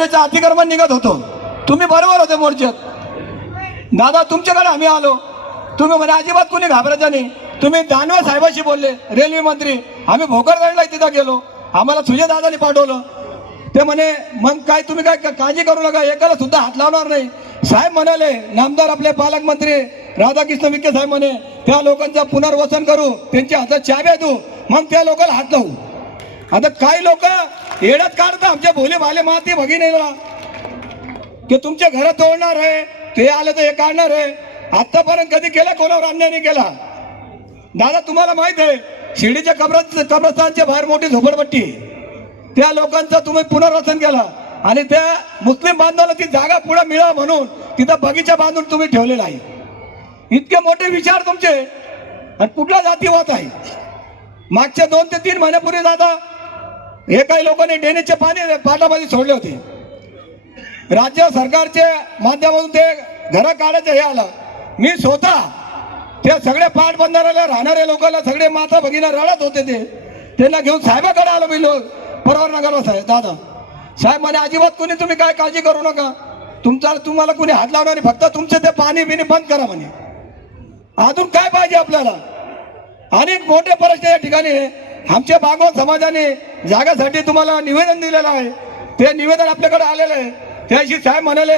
रेल्वेचं अतिक्रमण निघत होतं, तुम्ही बरोबर होते मोर्चात. दादा तुमच्याकडे आम्ही आलो, तुम्ही म्हणे अजिबात कोणी घाबरायचं नाही. तुम्ही दानवे साहेबाशी बोलले, रेल्वे मंत्री. आम्ही भोकरदनला तिथं गेलो, आम्हाला सुजय दादाने पाठवलं. ते म्हणे मग काय तुम्ही काय काळजी करू नका, एकाला सुद्धा हात लावणार नाही. साहेब म्हणाले, नामदार आपले पालकमंत्री राधाकृष्ण विखे साहेब म्हणे त्या लोकांचं पुनर्वसन करू, त्यांच्या हातात चाव्या देऊ, मग त्या लोकांना हात लावू. आता काही लोक येड्यात काढतात आमच्या भोले भाले माती भगिनीला की तुमच्या घरात तोडणार आहे, ते आलं तर हे काढणार आहे. आतापर्यंत कधी केला कोणावर अन्याय नाही केला. दादा तुम्हाला माहित आहे, शिर्डीच्या कब्रस्तानच्या बाहेर मोठी झोपडपट्टी, त्या लोकांचं तुम्ही पुनर्वसन केलं आणि त्या मुस्लिम बांधवाला ती जागा पुढे मिळावं म्हणून तिथं बगीचा बांधून तुम्ही ठेवलेला आहे. इतके मोठे विचार तुमचे, आणि कुठला जातीवाद आहे. मागच्या 2 ते 3 महिन्यापूर्वी दादा हे काही लोकांनी ड्रेनेजचे पाणी पाटामध्ये सोडले होते. राज्य सरकारच्या माध्यमातून ते घरं काढायचं हे आलं. मी स्वतः त्या सगळ्या पाट बंधाऱ्याला राहणाऱ्या लोकांना सगळे माता भगिनी रडत होते, ते त्यांना घेऊन साहेबाकडे आलो. मी परवार नगरला साहेब दादा साहेब म्हणे अजिबात कोणी तुम्ही काय काळजी करू नका, तुम्हाला कोणी हात लावणार नाही, फक्त तुमचे ते पाणी बिनी बंद करा म्हणे. अजून काय पाहिजे आपल्याला. अनेक मोठे प्रश्न या ठिकाणी आमच्या भागवत समाजाने जागासाठी तुम्हाला निवेदन दिलेलं आहे. ते निवेदन आपल्याकडे आलेलं आहे. त्याशी साहेब म्हणाले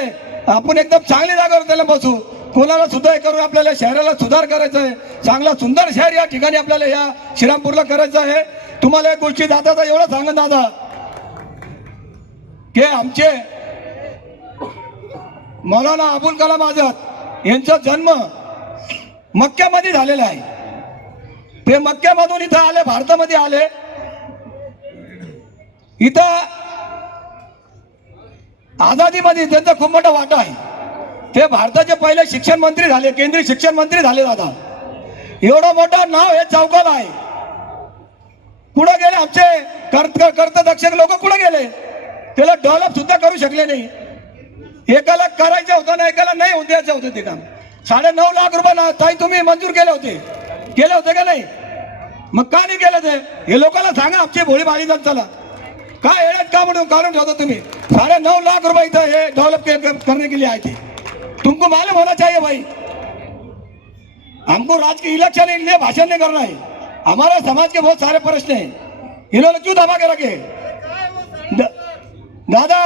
आपण एकदम चांगली जागावर त्याला बसू, कोणाला सुद्धा हे करून आपल्याला शहराला सुधार करायचा आहे. चांगला सुंदर शहर या ठिकाणी आपल्याला या श्रीरामपूरला करायचं आहे. तुम्हाला एक गोष्टी दादा एवढं सांगा दादा की आमचे मौलाना अबुल कलाम आझाद यांचा जन्म मक्क्यामध्ये झालेला आहे. ते मक्क्यामधून इथं आले, भारतामध्ये आले. इथं आझादीमध्ये त्यांचा खूप मोठा वाटा आहे. ते भारताचे पहिले शिक्षण मंत्री झाले, केंद्रीय शिक्षण मंत्री झाले. दादा एवढं मोठं नाव हे चौकाला आहे. कुठं गेले आमचे कर्तदक्षक लोक, कुठं गेले? त्याला डेव्हलप सुद्धा करू शकले नाही. एकाला करायचं होतं ना, एकाला नाही होऊन द्यायचं होतं ते काम. 9.5 लाख रुपये ताई तुम्ही मंजूर केले होते का नाही? मग का नाही केलं ते? हे लोकांना सांगा, आमची भोळी भाडी जनताला काय येण्यात का म्हणून काढून ठेवता तुम्ही? 9.5 लाख रुपये इथं हे डेव्हलप करने के लिए आए थे. तुमको मालूम होना चाहिए भाई. हमको राजकीय इलेक्शन के लिए भाषण नहीं करना है. हमारे समाज के बहुत सारे प्रश्न हैं, इन्होंने क्यों दबा के रखे? दादा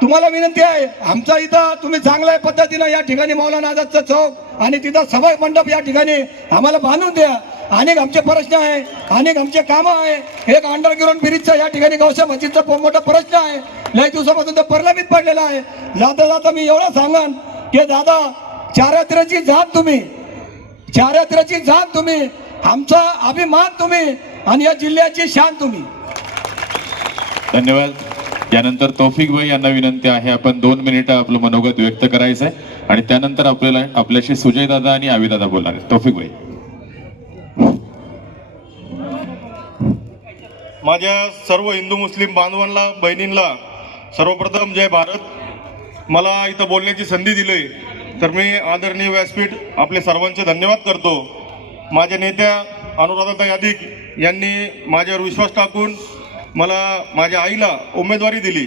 तुम्हाला विनंती आहे, आमचा इथं तुम्ही चांगल्या पद्धतीनं या ठिकाणी मौलाना आझादचा चौक आणि तिथं सभा मंडप या ठिकाणी आम्हाला बांधून द्या. अनेक आमचे प्रश्न आहे, अनेक आमचे कामं आहे. एक अंडरग्राउंड ब्रिजचा या ठिकाणी गौसा मस्जिदचा मोठा प्रश्न आहे, लय दिवसापासून तो प्रलंबित पडलेला आहे. जाता जाता मी एवढं सांगन की दादा चारित्र्याची जात तुम्ही, आमचा अभिमान तुम्ही आणि या जिल्ह्याची शान तुम्ही. धन्यवाद. यानंतर तौफिक भाई यांना विनंती आहे, आपण 2 मिनिटं आपलं मनोगत व्यक्त करायचं आहे आणि त्यानंतर आपल्याशी सुजय दादा आणि आवी दादा बोलणार आहेत. तौफिक भाई. माझ्या सर्व हिंदू मुस्लिम बांधवांना, बहिणींना सर्वप्रथम जय भारत. मला इथं बोलण्याची संधी दिली तर मी आदरणीय व्यासपीठ आपले सर्वांचे धन्यवाद करतो. माझ्या नेत्या अनुराधाताई अधिक यांनी माझ्यावर विश्वास टाकून मला माझ्या आईला उमेदवारी दिली,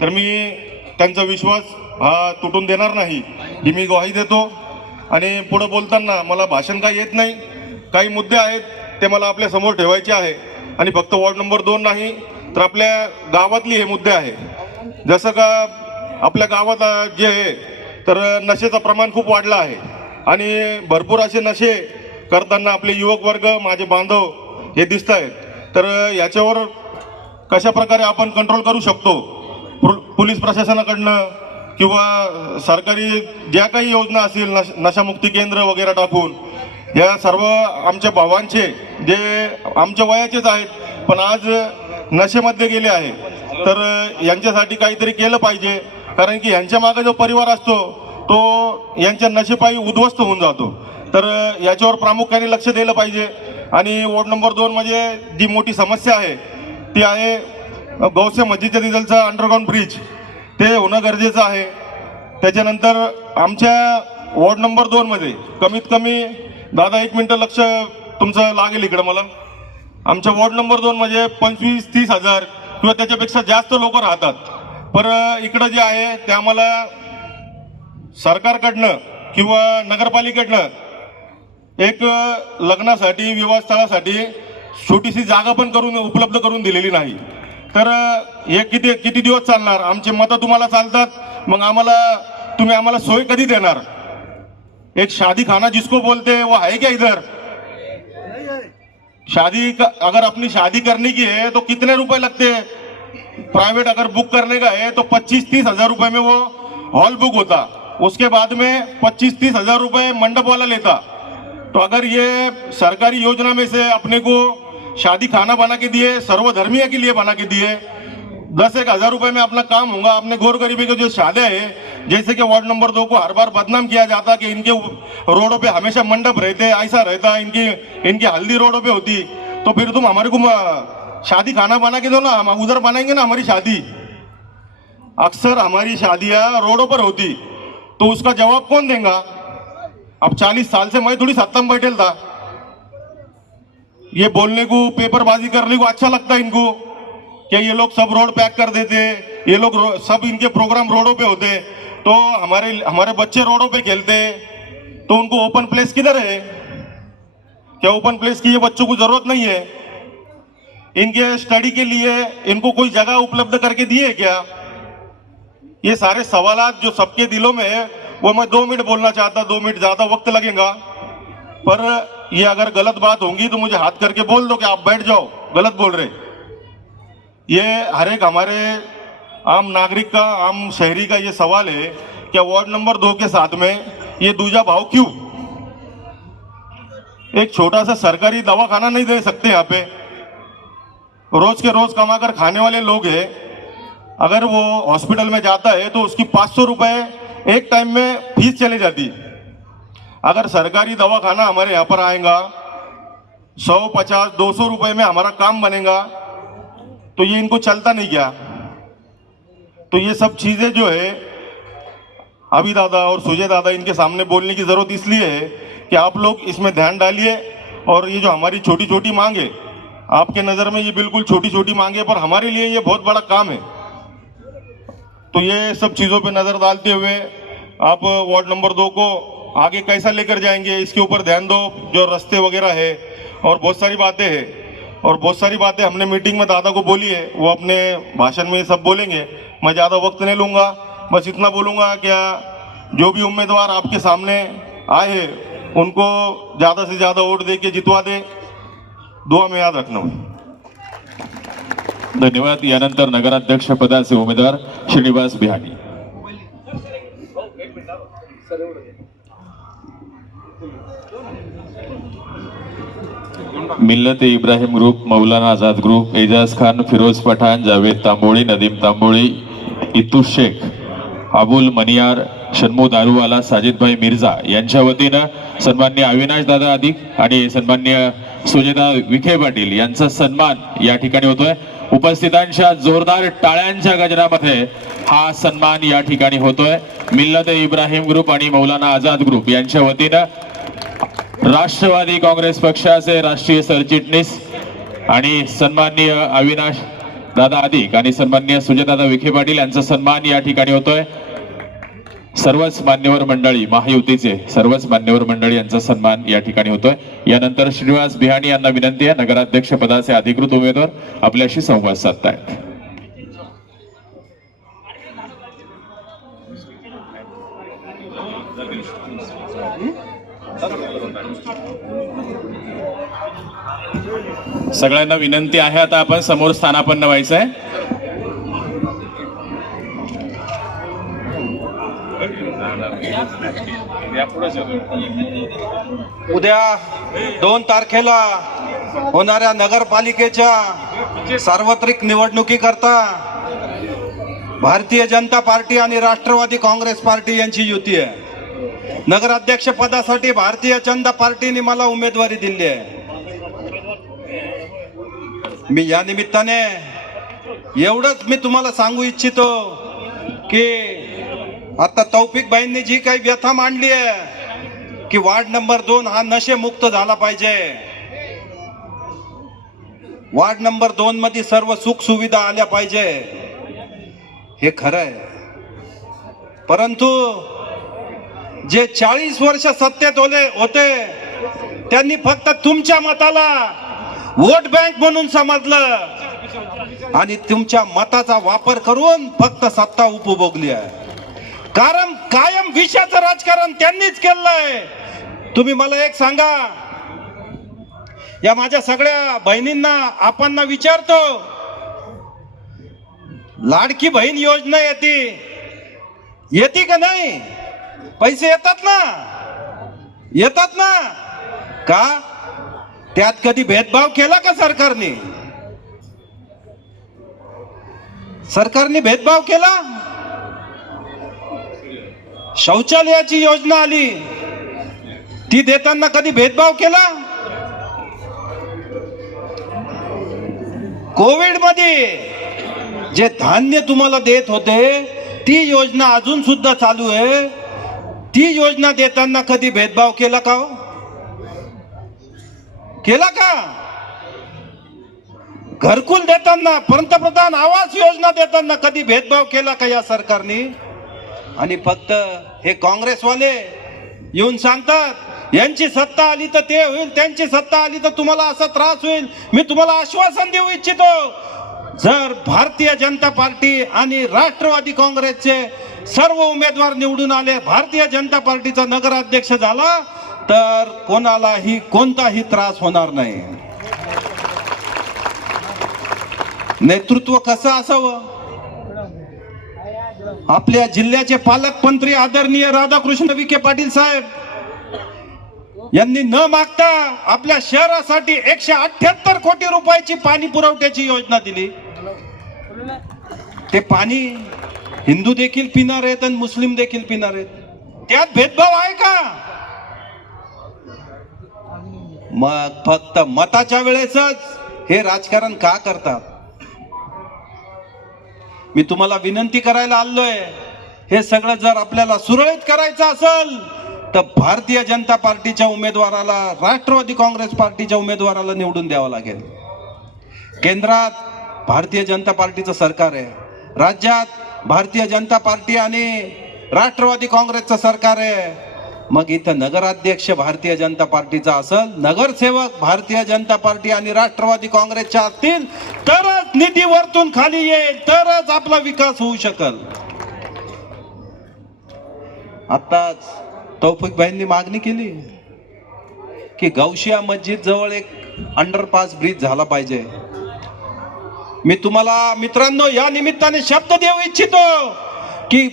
तर मी त्यांचा विश्वास हा तुटून देणार नाही ही मी ग्वाही देतो. आणि पुढे बोलताना मला भाषण काही येत नाही, काही मुद्दे आहेत ते मला आपल्या समोर ठेवायचे आहे. आणि फक्त वॉर्ड नंबर 2 नाही तर आपल्या गावातली हे मुद्दे आहे. जसं का आपल्या गावात जे आहे तर नशेचं प्रमाण खूप वाढलं आहे आणि भरपूर असे नशे करताना आपले युवक वर्ग, माझे बांधव हे दिसत आहेत. तर याच्यावर कशा प्रकारे आपण कंट्रोल करू शकतो, पोलीस प्रशासनाकडनं किंवा सरकारी ज्या काही योजना असतील, नशामुक्ती केंद्र वगैरे टाकून, या सर्व आमच्या भावांचे जे आमच्या वयाचेच आहेत पण आज नशेमध्ये गेले आहे, तर यांच्यासाठी काहीतरी केलं पाहिजे. कारण की यांच्या मागे जो परिवार असतो तो यांच्या नशेपायी उद्ध्वस्त होऊन जातो. तर याच्यावर प्रामुख्याने लक्ष दिलं पाहिजे. आणि वॉर्ड नंबर 2 मध्ये जी मोठी समस्या आहे ती आहे गौसे मस्जिदच्या तिथलचा अंडरग्राउंड ब्रिज, ते होणं गरजेचं आहे. त्याच्यानंतर आमच्या वॉर्ड नंबर 2 मध्ये कमीत कमी दादा 1 मिनिट लक्ष तुमचं लागेल इकडं मला. आमच्या वॉर्ड नंबर 2 मध्ये 25-30 हजार किंवा त्याच्यापेक्षा जास्त लोक राहतात. पर इकडं जे आहे ते आम्हाला सरकारकडनं किंवा नगरपालिकेकडनं एक लग्नासाठी विवाह स्थळासाठी छोटीशी जागा पण उपलब्ध करून दिलेली नाही. तर हे किती दिवस चालणार? आमचे मतं तुम्हाला चालतात, मग तुम्ही आम्हाला सोय कधी देणार? एक शादी खाना जिसको बोलते हैं वो है क्या इधर? अगर अपनी शादी करने की है तो कितने रुपए लगते हैं? प्राइवेट अगर बुक करने का है तो 25-30 हजार रुपए में वो हॉल बुक होता, उसके बाद में 25-30 हजार रुपए मंडप वाला लेता. तो अगर ये सरकारी योजना में से अपने को शादी खाना बना के दिए, सर्वधर्मीय के लिए बना के दिए, 10-1 हजार रुपए में अपना काम होगा. अपने गोरगरीबी के जो शादियां है, जैसे कि वार्ड नंबर 2 को हर बार बदनाम किया जाता कि इनके रोडों पे हमेशा मंडप रहते, ऐसा रहता, इनकी हल्दी रोडों पे होती. तो फिर तुम हमारे को शादी खाना बना के दो ना, हम उधर बनाएंगे ना हमारी शादी. अक्सर हमारी शादियां रोडों पर होती, तो उसका जवाब कौन देगा? अब 40 साल से मैं थोड़ी सत्ता में बैठे था. ये बोलने को, पेपरबाजी करने को अच्छा लगता है इनको कि ये लोग सब रोड पैक कर देते, ये लोग सब इनके प्रोग्राम रोडों पे होते, तो हमारे बच्चे रोडों पे खेलते, तो उनको ओपन प्लेस किधर है? क्या ओपन प्लेस की ये बच्चों को जरूरत नहीं है? इनके स्टडी के लिए इनको कोई जगह उपलब्ध करके दिए क्या? ये सारे सवालात जो सबके दिलों में है, वो मैं 2 मिनट बोलना चाहता, 2 मिनट ज्यादा वक्त लगेगा. पर ये अगर गलत बात होंगी तो मुझे हाथ करके बोल दो कि आप बैठ जाओ, गलत बोल रहे. ये हर एक हमारे आम नागरिक का, आम शहरी का ये सवाल है कि वार्ड नंबर 2 के साथ में ये दूजा भाव क्यों? एक छोटा सा सरकारी दवाखाना नहीं दे सकते? यहाँ पे रोज के रोज कमाकर खाने वाले लोग हैं, अगर वो हॉस्पिटल में जाता है तो उसकी 500 रुपए एक टाइम में फीस चली जाती. अगर सरकारी दवाखाना हमारे यहाँ पर आएगा, 150-200 रुपए में हमारा काम बनेगा, तो ये इनको चलता नहीं क्या? तो ये सब चीजें जो है अभी दादा और सुजय दादा इनके सामने बोलने की जरूरत इसलिए है कि आप लोग इसमें ध्यान डालिए. और ये जो हमारी छोटी छोटी मांग है, आपके नजर में ये बिल्कुल छोटी छोटी मांग है, पर हमारे लिए ये बहुत बड़ा काम है. तो ये सब चीजों पे नजर डालते हुए आप वार्ड नंबर 2 को आगे कैसा लेकर जाएंगे, इसके ऊपर ध्यान दो. जो रास्ते वगैरह है और बहुत सारी बातें हैं, और बहुत सारी बातें हमने मीटिंग में दादा को बोली है, वो अपने भाषण में सब बोलेंगे. मैं ज़्यादा वक्त नहीं लूँगा, बस इतना बोलूँगा क्या जो भी उम्मीदवार आपके सामने आए हैं उनको ज़्यादा से ज़्यादा वोट दे के जितवा दे. दुआ में याद रखना. धन्यवाद. यानंतर नगराध्यक्ष पदाचे उमेदवार श्रीनिवास बिहाणी. मिल्लत इब्राहिम ग्रुप, मौलाना आझाद ग्रुप, एजाज खान, फिरोज पठाण, जावेद तांबोळी, नदीम तांबोळी, इतू शेख, अबुल मनियार, शन्मू दारूवाला, साजिदभाई मिर्झा यांच्या वतीनं सन्माननीय अविनाश दादा अधिक आणि सन्माननीय सुजयदा विखे पाटील यांचा सन्मान या ठिकाणी होतोय. उपस्थितांच्या जोरदार टाळ्यांच्या गजरामध्ये हा सन्मान या ठिकाणी होतोय. मिल्लत इब्राहिम ग्रुप आणि मौलाना आझाद ग्रुप यांच्या वतीनं राष्ट्रवादी काँग्रेस पक्षाचे राष्ट्रीय सरचिटणीस आणि सन्माननीय अविनाश दादा अधिक आणि सन्माननीय सुजयदादा विखे पाटील यांचा सन्मान या ठिकाणी होतोय. सर्वच मान्यवर मंडळी, महायुतीचे सर्वच मान्यवर मंडळी यांचा सन्मान या ठिकाणी होतोय. यानंतर श्रीनिवास बिहाणी यांना विनंती आहे, नगराध्यक्ष पदाचे अधिकृत उमेदवार आपल्याशी संवाद साधतायत. सगळ्यांना विनंती आहे, आता आपण समोर स्थानापन्न व्हायचं आहे. उद्या 2 तारखेला होणाऱ्या नगरपालिकेच्या सार्वत्रिक निवडणुकीकरता भारतीय जनता पार्टी आणि राष्ट्रवादी काँग्रेस पार्टी यांची युती आहे. नगराध्यक्ष पदासाठी भारतीय जनता पार्टीने मला उमेदवारी दिली आहे. मी या निमित्ताने एवढंच मी तुम्हाला सांगू इच्छितो की आता तौफिक भाईंनी जी काही व्यथा मांडली आहे की वार्ड नंबर 2 हा नशेमुक्त झाला पाहिजे, वार्ड नंबर 2 मध्ये सर्व सुख सुविधा आल्या पाहिजे, हे खरं आहे, परंतु जे 40 वर्ष सत्तेत होते त्यांनी फक्त तुमच्या मताला वोट बँक म्हणून समजलं आणि तुमच्या मताचा वापर करून फक्त सत्ता उपभोगली आहे. कारण कायम विषयाचं राजकारण त्यांनीच केलंय. तुम्ही मला एक सांगा, या माझ्या सगळ्या बहिणींना आपणना विचारतो, लाडकी बहीण योजना येते का नाही? पैसे येतात ना का? त्यात कधी भेदभाव केला का सरकारने भेदभाव केला? शौचालयाची योजना आली, ती देताना कधी भेदभाव केला? कोविड मध्ये जे धान्य तुम्हाला देत होते ती योजना अजून सुद्धा चालू आहे. ती योजना देताना कधी भेदभाव केला का? केला का? घरकुल देताना, पंतप्रधान आवास योजना देताना कधी भेदभाव केला का या सरकारने? आणि फक्त हे काँग्रेसवाले येऊन सांगतात यांची सत्ता आली तर ते होईल, त्यांची सत्ता आली तर तुम्हाला असा त्रास होईल. मी तुम्हाला आश्वासन देऊ इच्छितो, जर भारतीय जनता पार्टी आणि राष्ट्रवादी काँग्रेसचे सर्व उमेदवार निवडून आले, भारतीय जनता पार्टीचा नगराध्यक्ष झाला, तर कोणालाही कोणताही त्रास होणार नाही. नेतृत्व कसं असावं? आपल्या जिल्ह्याचे पालकमंत्री आदरणीय राधाकृष्ण विखे पाटील साहेब यांनी न मागता आपल्या शहरासाठी 178 कोटी रुपयाची पाणी पुरवठ्याची योजना दिली. ते पाणी हिंदू देखील पिणार आहेत आणि मुस्लिम देखील पिणार आहेत. त्यात भेदभाव आहे का? मग फक्त मताच्या वेळेसच हे राजकारण का करतात? मी तुम्हाला विनंती करायला आलोय, हे सगळं जर आपल्याला सुरळीत करायचं असेल तर भारतीय जनता पार्टीच्या उमेदवाराला, राष्ट्रवादी काँग्रेस पार्टीच्या उमेदवाराला निवडून द्यावं लागेल. केंद्रात भारतीय जनता पार्टीचं सरकार आहे, राज्यात भारतीय जनता पार्टी आणि राष्ट्रवादी काँग्रेसचं सरकार आहे. मग इथं नगराध्यक्ष भारतीय जनता पार्टीचा असेल, नगरसेवक भारतीय जनता पार्टी आणि राष्ट्रवादी काँग्रेसच्या असतील तरच निधी वरतून खाली येईल, तरच आपला विकास होऊ शकेल. आताच तौफिक भाईंनी मागणी केली की गौशिया मस्जिद जवळ एक अंडरपास ब्रिज झाला पाहिजे. मी तुम्हाला मित्रांनो या निमित्ताने शब्द देऊ इच्छितो की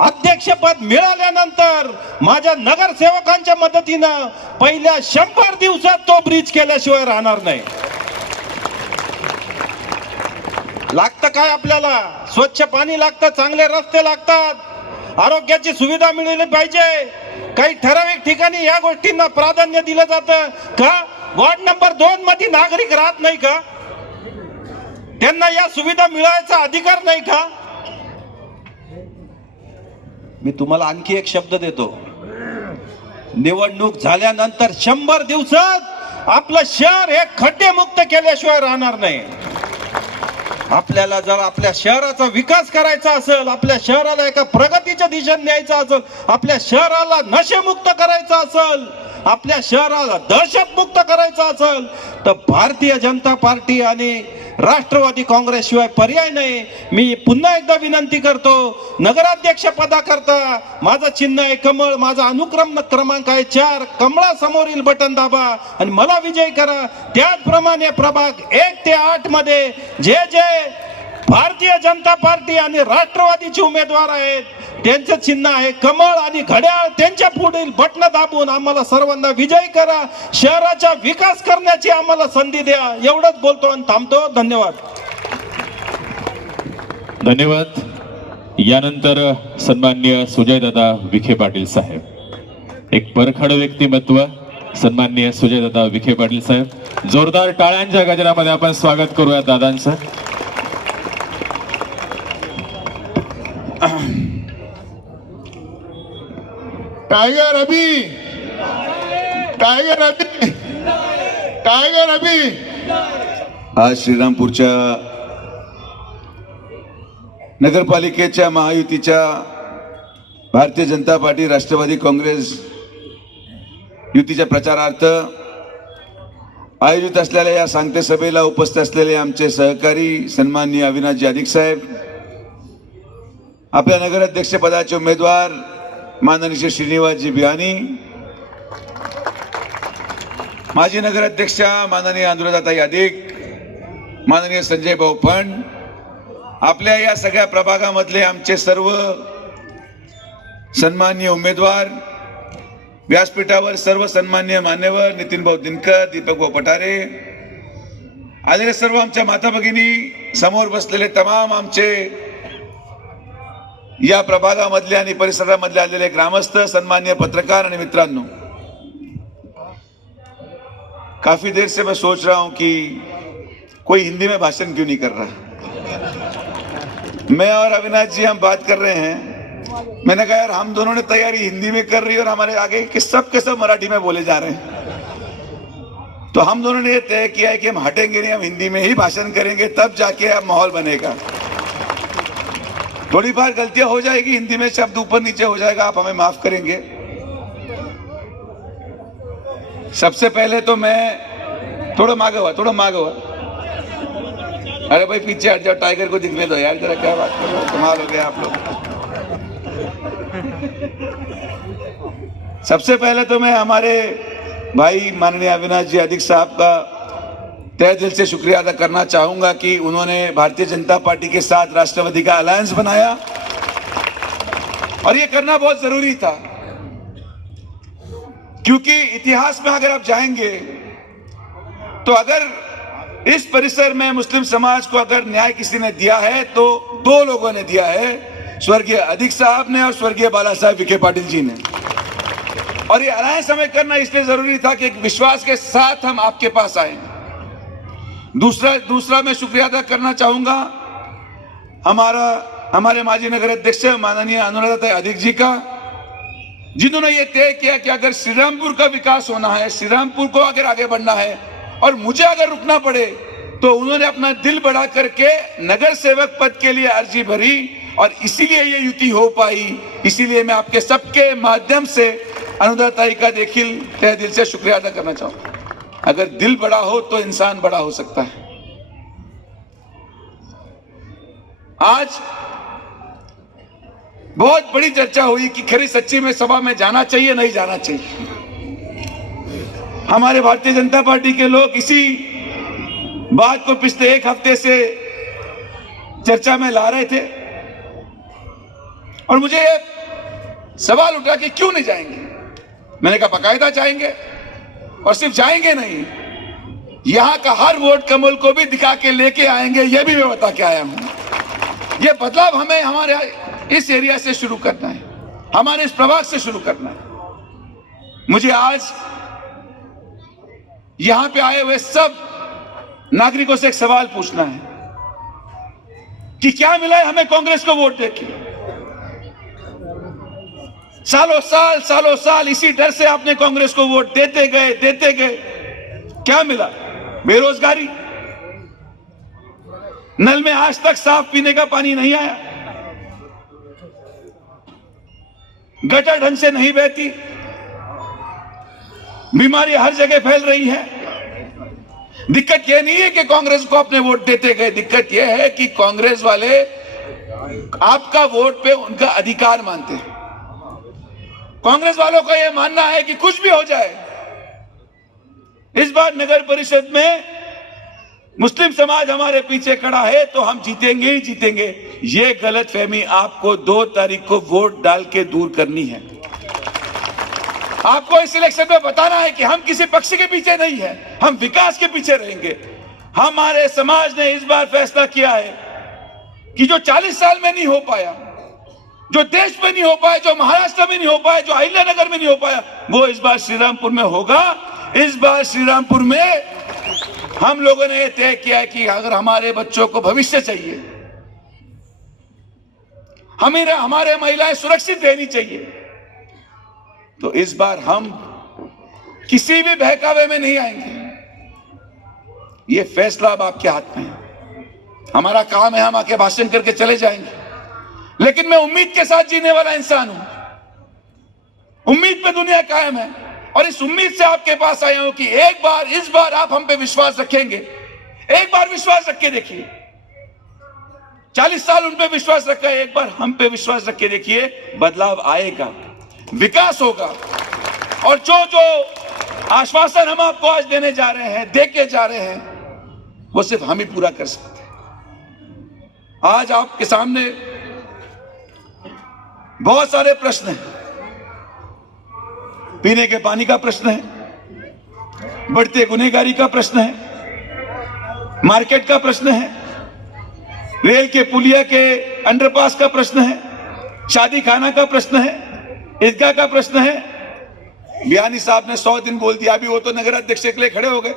अध्यक्षपद मिळाल्यानंतर माझ्या नगरसेवकांच्या मदतीनं पहिल्या 100 दिवसात तो ब्रिज केल्याशिवाय राहणार नाही. लागतं काय आपल्याला? स्वच्छ पाणी लागतं, चांगले रस्ते लागतात, आरोग्याची सुविधा मिळाली पाहिजे. काही ठराविक ठिकाणी या गोष्टींना प्राधान्य दिलं जातं का? वॉर्ड नंबर 2 मध्ये नागरिक राहत नाही का? त्यांना या सुविधा मिळायचा अधिकार नाही का? मी तुम्हाला आणखी एक शब्द देतो, निवडणूक झाल्यानंतर 100 दिवसात आपलं शहर हे खड्डेमुक्त केल्याशिवाय राहणार नाही. आपल्याला जर आपल्या शहराचा विकास करायचा असेल, आपल्या शहराला एका प्रगतीच्या दिशेने न्यायचं असेल, आपल्या शहराला नशेमुक्त करायचं असेल, आपल्या शहराला दहशतमुक्त करायचं असेल तर भारतीय जनता पार्टी आणि राष्ट्रवादी काँग्रेस शिवाय पर्याय नाही. मी पुन्हा एकदा विनंती करतो, नगराध्यक्ष पदाकरता माझं चिन्ह आहे कमळ, माझा अनुक्रम क्रमांक आहे 4. कमळासमोरील बटन दाबा आणि मला विजयी करा. त्याचप्रमाणे प्रभाग 1 ते 8 मध्ये जे भारतीय जनता पार्टी आणि राष्ट्रवादीचे उमेदवार आहेत त्यांचं चिन्ह आहे कमळ आणि घड्याळ, त्यांच्या पुढील बटन दाबून आम्हाला सर्वांना विजयी करा. शहराचा विकास करण्याची आम्हाला संधी द्या. एवढंच बोलतो आणि थांबतो. धन्यवाद. धन्यवाद. यानंतर सन्माननीय सुजयदादा विखे पाटील साहेब, एक परखड व्यक्तिमत्व सन्माननीय सुजयदादा विखे पाटील साहेब. जोरदार टाळ्यांच्या गजरामध्ये आपण स्वागत करूया दादांचं. टाइगर अभी, टाइगर अभी, टाइगर अभी. आज श्रीरामपूरच्या नगरपालिकेच्या महायुतीच्या भारतीय जनता पार्टी राष्ट्रवादी काँग्रेस युतीच्या प्रचारार्थ आयोजित असलेल्या या सांगते सभेला उपस्थित असलेले आमचे सहकारी सन्माननीय अविनाशजी अधिक साहेब, आपल्या नगराध्यक्ष पदाचे उमेदवार माननीय श्रीनिवासजी बियाणी, माजी नगराध्यक्षा माननीय अनुराधाताई अधिक, माननीय संजय भाऊ फंड, आपल्या या सगळ्या प्रभागामधले आमचे सर्व सन्माननीय उमेदवार, व्यासपीठावर सर्व सन्माननीय मान्यवर नितीन भाऊ दिनकर, दीपक भाऊ पठारे, आलेले सर्व आमच्या माता भगिनी, समोर बसलेले तमाम आमचे या प्रभागामधले आणि परिसरामधले आलेले ग्रामस्थ, सन्माननीय पत्रकार आणि मित्रांनो, काफी देर से मैं सोच रहा हूं कि कोई हिंदी में भाषण क्यों नहीं कर रहा। मैं और अविनाश जी हम बात कर रहे हैं, मैंने कहा यार हम दोनों ने तैयारी हिंदी में कर रही है और हमारे आगे के सब मराठी में बोले जा रहे हैं, तो हम दोनों ने ये तय किया है कि हम हटेंगे नहीं, हम हिंदी में ही भाषण करेंगे, तब जाके अब माहौल बनेगा। थोड़ी बार गलतियां हो जाएगी, हिंदी में शब्द ऊपर नीचे हो जाएगा, आप हमें माफ करेंगे। सबसे पहले तो मैं थोड़ा मांगा हुआ, अरे भाई पीछे हट जाओ, टाइगर को दिखने दो यार जरा, क्या बात कर रहे हो, कमाल हो गया आप लोग। सबसे पहले तो मैं हमारे भाई माननीय अविनाश जी अधिक साहब का तहे दिल से शुक्रिया अदा करना चाहूंगा कि उन्होंने भारतीय जनता पार्टी के साथ राष्ट्रवादी का अलायंस बनाया, और ये करना बहुत जरूरी था, क्योंकि इतिहास में अगर आप जाएंगे तो अगर इस परिसर में मुस्लिम समाज को अगर न्याय किसी ने दिया है तो दो लोगों ने दिया है, स्वर्गीय अधिक साहब ने और स्वर्गीय बाला साहेब विखे पाटिल जी ने। और ये अलायंस हमें करना इसलिए जरूरी था कि एक विश्वास के साथ हम आपके पास आए। दूसरा मैं शुक्रिया अदा करना चाहूंगा हमारे माजी नगर अध्यक्ष माननीय अनुराधाताई अधिक जी का, जिन्होंने ये तय किया कि अगर श्रीरामपुर का विकास होना है, श्रीरामपुर को अगर आगे बढ़ना है और मुझे अगर रुकना पड़े, तो उन्होंने अपना दिल बढ़ा करके नगर सेवक पद के लिए अर्जी भरी, और इसीलिए ये युति हो पाई। इसीलिए मैं आपके सबके माध्यम से अनुराधाताई का देखिल तहे दिल से शुक्रिया अदा करना चाहूंगा। अगर दिल बड़ा हो तो इंसान बड़ा हो सकता है। आज बहुत बड़ी चर्चा हुई कि खरी सच्ची में सभा में जाना चाहिए नहीं जाना चाहिए। हमारे भारतीय जनता पार्टी के लोग इसी बात को पिछले एक हफ्ते से चर्चा में ला रहे थे, और मुझे सवाल उठा कि क्यों नहीं जाएंगे। मैंने कहा बाकायदा जाएंगे, और सिर्फ जाएंगे नहीं, यहां का हर वोट कमल को भी दिखा के लेके आएंगे, यह भी मैं बता के आया हूं। यह बदलाव हमें हमारे इस एरिया से शुरू करना है, हमारे इस प्रभाग से शुरू करना है। मुझे आज यहां पे आए हुए सब नागरिकों से एक सवाल पूछना है कि क्या मिला है हमें कांग्रेस को वोट देके। सालों साल इसी डर से आपने कांग्रेस को वोट देते गए। क्या मिला? बेरोजगारी, नल में आज तक साफ पीने का पानी नहीं आया, गटर ढंग से नहीं बहती, बीमारी हर जगह फैल रही है। दिक्कत यह नहीं है कि कांग्रेस को अपने वोट देते गए, दिक्कत यह है कि कांग्रेस वाले आपका वोट पे उनका अधिकार मानते हैं। कांग्रेस वालों का यह मानना है कि कुछ भी हो जाए, इस बार नगर परिषद में मुस्लिम समाज हमारे पीछे खड़ा है तो हम जीतेंगे ही जीतेंगे। ये गलतफहमी आपको 2 तारीख को वोट डाल के दूर करनी है। आपको इस इलेक्शन में बताना है कि हम किसी पक्ष के पीछे नहीं है, हम विकास के पीछे रहेंगे। हमारे समाज ने इस बार फैसला किया है कि जो 40 साल में नहीं हो पाया, जो देश में नहीं हो पाया, जो महाराष्ट्र में नहीं हो पाया, जो अहिल्यानगर में नहीं हो पाया, वो इस बार श्रीरामपुर में होगा। इस बार श्रीरामपुर में हम लोगों ने तय किया है कि अगर हमारे बच्चों को भविष्य चाहिए, हमारे महिलाएं सुरक्षित रहनी चाहिए, तो इस बार हम किसी भी बहकावे में नहीं आएंगे। ये फैसला अब आपके हाथ में है। हमारा काम है हम आके भाषण करके चले जाएंगे, लेकिन मैं उम्मीद के साथ जीने वाला इंसान हूं। उम्मीद पे दुनिया कायम है और इस उम्मीद से आपके पास आया हूं कि एक बार, इस बार आप हम पे विश्वास रखेंगे। एक बार विश्वास रख के देखिए। 40 साल उन पे विश्वास रखा है, एक बार हम पे विश्वास रख के देखिए। बदलाव आएगा, विकास होगा और जो जो आश्वासन हम आपको आज देने जा रहे हैं, दे के जा रहे हैं, वो सिर्फ हम ही पूरा कर सकते हैं। आज आपके सामने बहुत सारे प्रश्न हैं। पीने के पानी का प्रश्न है, बढ़ते गुनहगारी का प्रश्न है, मार्केट का प्रश्न है, रेल के पुलिया के अंडरपास का प्रश्न है, शादी खाना का प्रश्न है, ईदगाह का प्रश्न है। बियानी साहब ने 100 दिन बोल दिया, अभी वो तो नगर अध्यक्ष के लिए खड़े हो गए।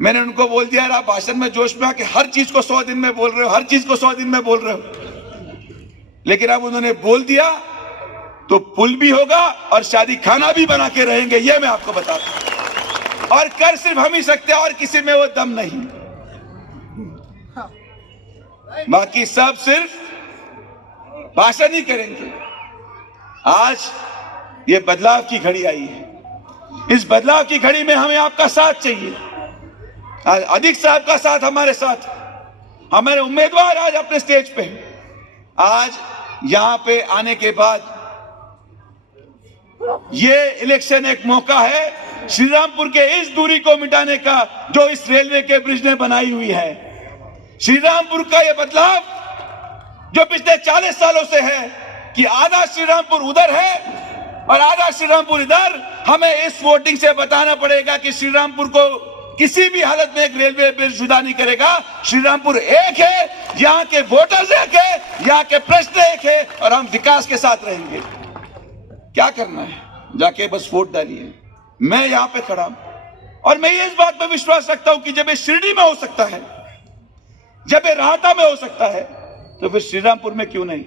मैंने उनको बोल दिया, आप भाषण में जोश में आके हर चीज को 100 दिन में बोल रहे हो, हर चीज को 100 दिन में बोल रहे हो। लेकिन अब उन्होंने बोल दिया तो पुल भी होगा और शादी खाना भी बना के रहेंगे, ये मैं आपको बताता हूं। और कर सिर्फ हम ही सकते हैं और किसी में वो दम नहीं। बाकी सब सिर्फ भाषण ही करेंगे। आज ये बदलाव की घड़ी आई है। इस बदलाव की घड़ी में हमें आपका साथ चाहिए। आज अधिक साहब का साथ हमारे साथ, हमारे उम्मीदवार आज अपने स्टेज पे हैं। आज यहां पे आने के बाद ये इलेक्शन एक मौका है श्रीरामपुर के इस दूरी को मिटाने का जो इस रेलवे के ब्रिज ने बनाई हुई है। श्रीरामपुर का ये बदलाव जो पिछले 40 सालों से है कि आधा श्रीरामपुर उधर है और आधा श्रीरामपुर इधर, हमें इस वोटिंग से बताना पड़ेगा कि श्रीरामपुर को किसी भी हालत में एक रेलवे ब्रिज जुदा नहीं करेगा। श्रीरामपुर एक है, यहाँ के वोटर्स एक है, यहाँ के प्रश्न एक है और हम विकास के साथ रहेंगे। क्या करना है, जाके बस वोट डालिए। मैं यहां पे खड़ा हूं और मैं ये इस बात पर विश्वास रखता हूं कि जब ये शिरडी में हो सकता है, जब ये राहता में हो सकता है, तो फिर श्रीरामपुर में क्यों नहीं।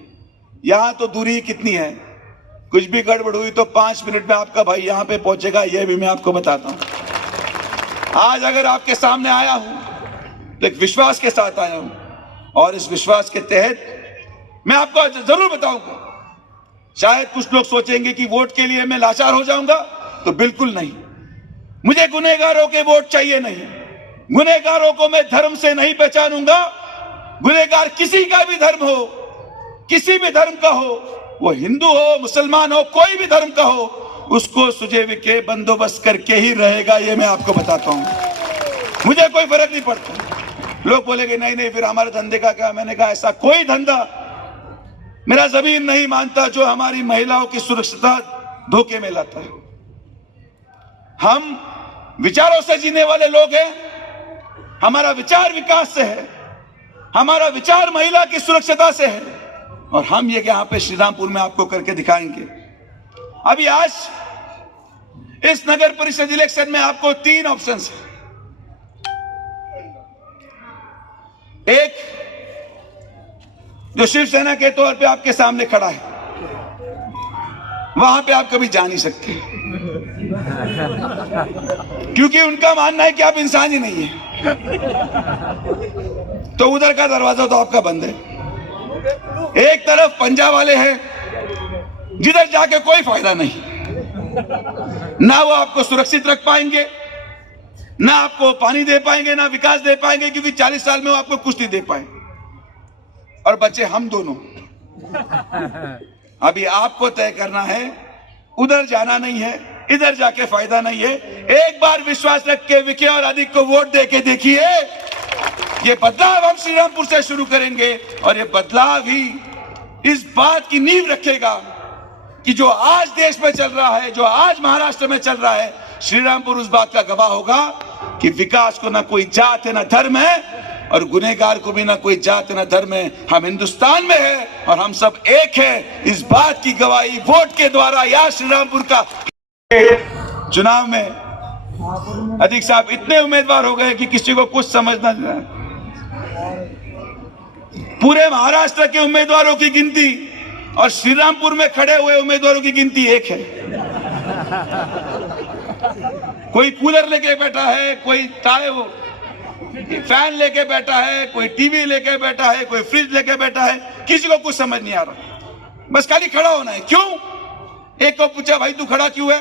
यहां तो दूरी कितनी है, कुछ भी गड़बड़ हुई तो 5 मिनट में आपका भाई यहां पे पहुंचेगा, यह भी मैं आपको बताता हूं। आज अगर आपके सामने आया हूं तो एक विश्वास के साथ आया हूं और इस विश्वास के तहत मैं आपको जरूर बताऊंगा। शायद कुछ लोग सोचेंगे कि वोट के लिए मैं लाचार हो जाऊंगा, तो बिल्कुल नहीं। मुझे गुनहगारों के वोट चाहिए नहीं। गुनहगारों को मैं धर्म से नहीं पहचानूंगा। गुनहगार किसी का भी धर्म हो, किसी भी धर्म का हो, वो हिंदू हो, मुसलमान हो, कोई भी धर्म का हो, उसको सुजे विके बंदोबस्त करके ही रहेगा, ये मैं आपको बताता हूं। मुझे कोई फर्क नहीं पड़ता। लोग बोलेंगे नहीं नहीं फिर हमारे धंधे का क्या। मैंने कहा ऐसा कोई धंधा मेरा जमीन नहीं मानता जो हमारी महिलाओं की सुरक्षितता धोखे में लाता है। हम विचारों से जीने वाले लोग हैं। हमारा विचार विकास से है, हमारा विचार महिला की सुरक्षितता से है और हम ये यहां पे श्रीरामपुर में आपको करके दिखाएंगे। अभी आज इस नगर परिषद इलेक्शन में आपको 3 ऑप्शंस हैं। एक जो शिवसेना के तौर पे आपके सामने खड़ा है, वहां पे आप कभी जा नहीं सकते क्योंकि उनका मानना है कि आप इंसान ही नहीं है। तो उधर का दरवाजा तो आपका बंद है। एक तरफ पंजाब वाले हैं जिधर जाके कोई फायदा नहीं, ना वो आपको सुरक्षित रख पाएंगे, ना आपको पानी दे पाएंगे, ना विकास दे पाएंगे, क्योंकि 40 साल में वो आपको कुछ नहीं दे पाए। और बच्चे हम दोनों। अभी आपको तय करना है, उधर जाना नहीं है, इधर जाके फायदा नहीं है। एक बार विश्वास रख के विखे और अधिक को वोट दे के देखिए। ये बदलाव हम श्रीरामपुर से शुरू करेंगे और ये बदलाव ही इस बात की नींव रखेगा कि जो आज देश में चल रहा है, जो आज महाराष्ट्र में चल रहा है, श्रीरामपुर उस बात का गवाह होगा कि विकास को ना कोई जात है ना धर्म है और गुनहगार को भी ना कोई जात है ना धर्म है। हम हिंदुस्तान में हैं और हम सब एक हैं। इस बात की गवाही वोट के द्वारा या श्रीरामपुर का चुनाव में अधिक साहब इतने उम्मीदवार हो गए कि किसी को कुछ समझना नहीं। पूरे महाराष्ट्र के उम्मीदवारों की गिनती और श्रीरामपुर में खड़े हुए उम्मीदवारों की गिनती एक है। कोई कूलर लेके बैठा है, कोई फैन लेके बैठा है, कोई टीवी लेके बैठा है, कोई फ्रिज लेके बैठा है, किसी को कुछ समझ नहीं आ रहा। बस खाली खड़ा होना है। क्यों? एक को पूछा भाई तू खड़ा क्यों है?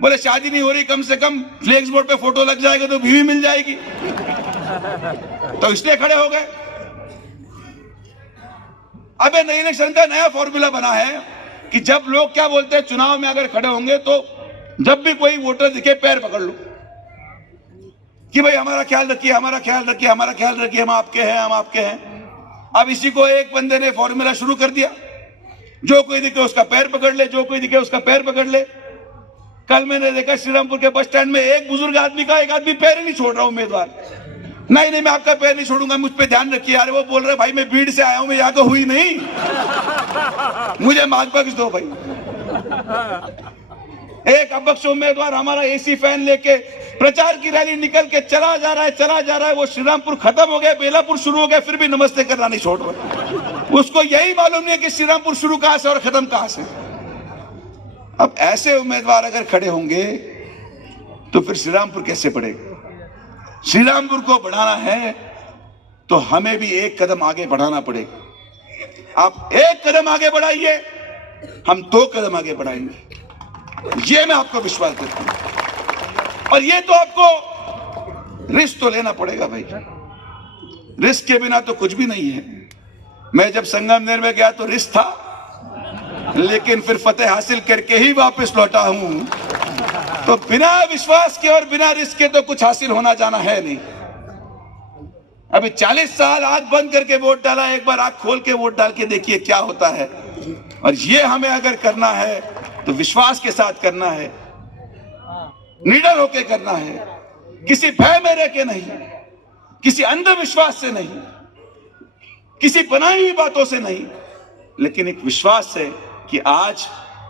बोले शादी नहीं हो रही, कम से कम फ्लेक्स बोर्ड पे फोटो लग जाएगा तो बीवी मिल जाएगी, तो इसलिए खड़े हो गए। अब नई इलेक्शन का नया फॉर्मूला बना है कि जब लोग क्या बोलते हैं, चुनाव में अगर खड़े होंगे तो जब भी कोई वोटर दिखे पैर पकड़ लो कि भाई हमारा ख्याल रखिए, हमारा ख्याल रखिए, हमारा ख्याल रखिए, हम आपके हैं, हम आपके हैं। अब इसी को एक बंदे ने फॉर्मूला शुरू कर दिया, जो कोई दिखे उसका पैर पकड़ ले, जो कोई दिखे उसका पैर पकड़ ले। कल मैंने देखा श्रीरामपुर के बस स्टैंड में एक बुजुर्ग आदमी का एक आदमी पैर ही नहीं छोड़ रहा, उम्मीदवार नहीं नहीं मैं आपका पैर नहीं छोड़ूंगा, मुझ पे ध्यान रखिए। अरे वो बोल रहे भाई मैं भीड़ से आया हूं, मैं यहाँ को हुई नहीं, मुझे मार्गदर्शन दो भाई। एक अपक्ष उम्मीदवार हमारा एसी फैन लेके प्रचार की रैली निकल के चला जा रहा है, चला जा रहा है। वो श्रीरामपुर खत्म हो गया, बेलापुर शुरू हो गया, फिर भी नमस्ते करना नहीं छोड़ रहा। उसको यही मालूम नहीं है कि श्रीरामपुर शुरू कहां से और खत्म कहां से। अब ऐसे उम्मीदवार अगर खड़े होंगे तो फिर श्रीरामपुर कैसे बढ़ेगा? श्रीरामपुर को बढ़ाना है तो हमें भी एक कदम आगे बढ़ाना पड़ेगा। आप एक कदम आगे बढ़ाइए, हम 2 कदम आगे बढ़ाएंगे, ये मैं आपको विश्वास देता हूं। और ये तो आपको रिस्क तो लेना पड़ेगा भाई, रिस्क के बिना तो कुछ भी नहीं है। मैं जब संगमनेर में गया तो रिस्क था, लेकिन फिर फतेह हासिल करके ही वापस लौटा हूं। तो बिना विश्वास के और बिना रिस्क के तो कुछ हासिल होना जाना है नहीं। अभी 40 साल आंख बंद करके वोट डाला, एक बार आंख खोल के वोट डाल के देखिए क्या होता है। और ये हमें अगर करना है तो विश्वास के साथ करना है, निडर होके करना है, किसी भय में रह के नहीं, किसी अंधविश्वास से नहीं, किसी बनाई हुई बातों से नहीं, लेकिन एक विश्वास से कि आज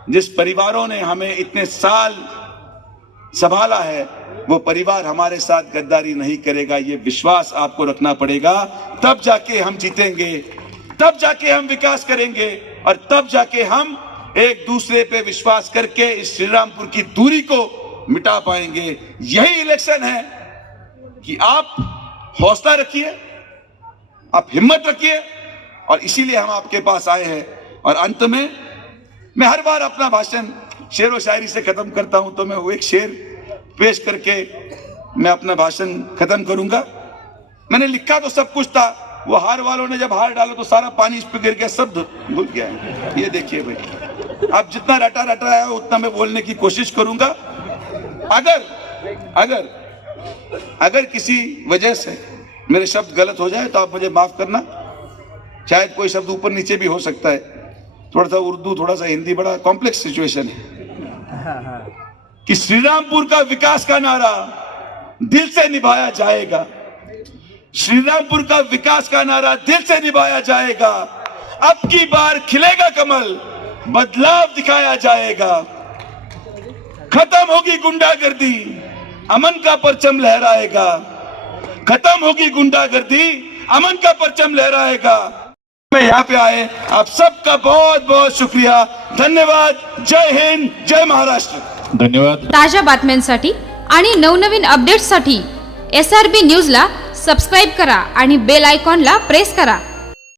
जिस परिवारों ने हमें इतने साल संभाला है वो परिवार हमारे साथ गद्दारी नहीं करेगा। ये विश्वास आपको रखना पड़ेगा, तब जाके हम जीतेंगे, तब जाके हम विकास करेंगे, और तब जाके हम एक दूसरे पे विश्वास करके इस श्रीरामपुर की दूरी को मिटा पाएंगे। यही इलेक्शन है कि आप हौसला रखिए, आप हिम्मत रखिए, और इसीलिए हम आपके पास आए हैं। और अंत में मैं हर बार अपना भाषण शेर व शायरी से खत्म करता हूं, तो मैं वो एक शेर पेश करके मैं अपना भाषण खत्म करूंगा। मैंने लिखा तो सब कुछ था, वो हार वालों ने जब हार डाला तो सारा पानी इस पे गिर गया, सब भूल गया है। ये देखिए भाई, अब जितना रटा रटा है उतना मैं बोलने की कोशिश करूंगा। अगर किसी वजह से मेरे शब्द गलत हो जाए तो आप मुझे माफ करना, शायद कोई शब्द ऊपर नीचे भी हो सकता है, थोड़ा सा उर्दू थोड़ा सा हिंदी, बड़ा कॉम्प्लेक्स सिचुएशन है। कि श्रीरामपुर का विकास का नारा दिल से निभाया जाएगा, श्रीरामपुर का विकास का नारा दिल से निभाया जाएगा। अब की बार खिलेगा कमल, बदलाव दिखाया जाएगा। खत्म होगी गुंडागर्दी, अमन का परचम लहराएगा। खत्म होगी गुंडागर्दी, अमन का परचम लहराएगा। मैं यहाँ पे आए आप सबका बहुत बहुत शुक्रिया, धन्यवाद। जय हिंद, जय महाराष्ट्र। धन्यवाद। ताज्या बातम्यांसाठी आणि नवनवीन अपडेट्ससाठी SRB न्यूजला सबस्क्राईब करा आणि बेल आयकॉनला प्रेस करा।